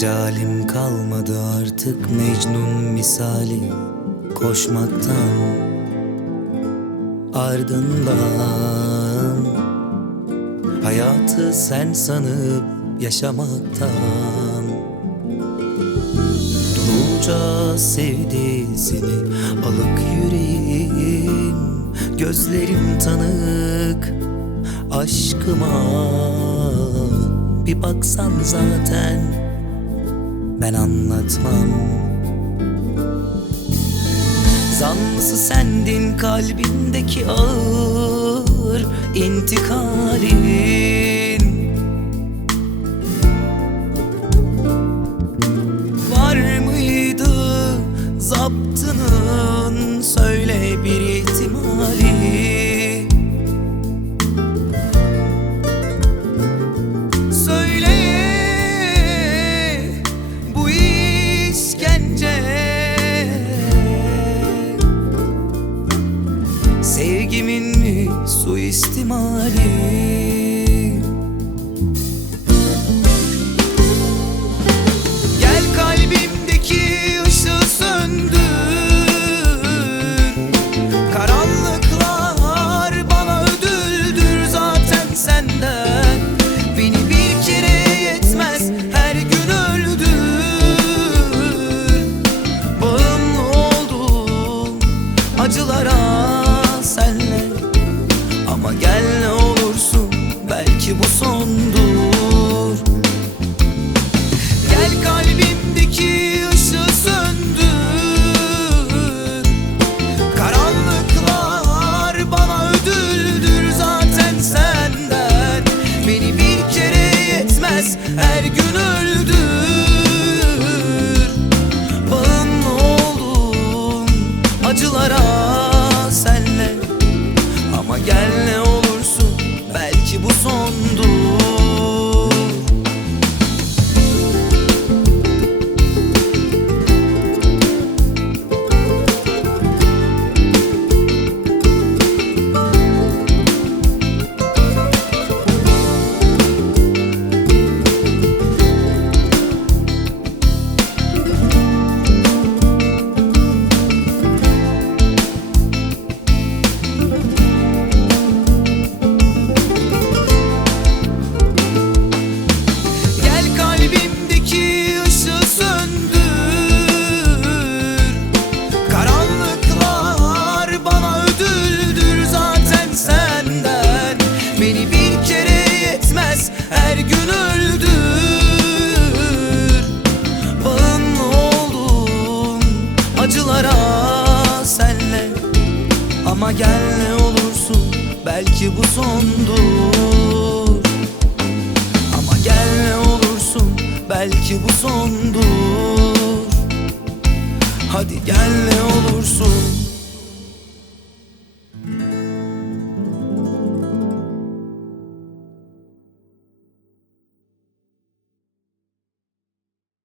Mecalim kalmadı artık Mecnun misali Koşmaktan Ardından Hayatı sen sanıp yaşamaktan. Dulca sevdi seni alık yüreğim Gözlerim tanık aşkıma. Bir baksan zaten ben anlatmam. Zanlısı sendin kalbindeki ağır intikalin. Var mıydı zaptının? Söyle bir ihtimali Sevgimin mi suistimali yetmez her gün öldür. Bağımlı oldum acılara senle. Ama gel ne olursun belki bu sondur olursun belki bu sondur. Ama gel ne olursun belki bu sondur. Hadi gel ne olursun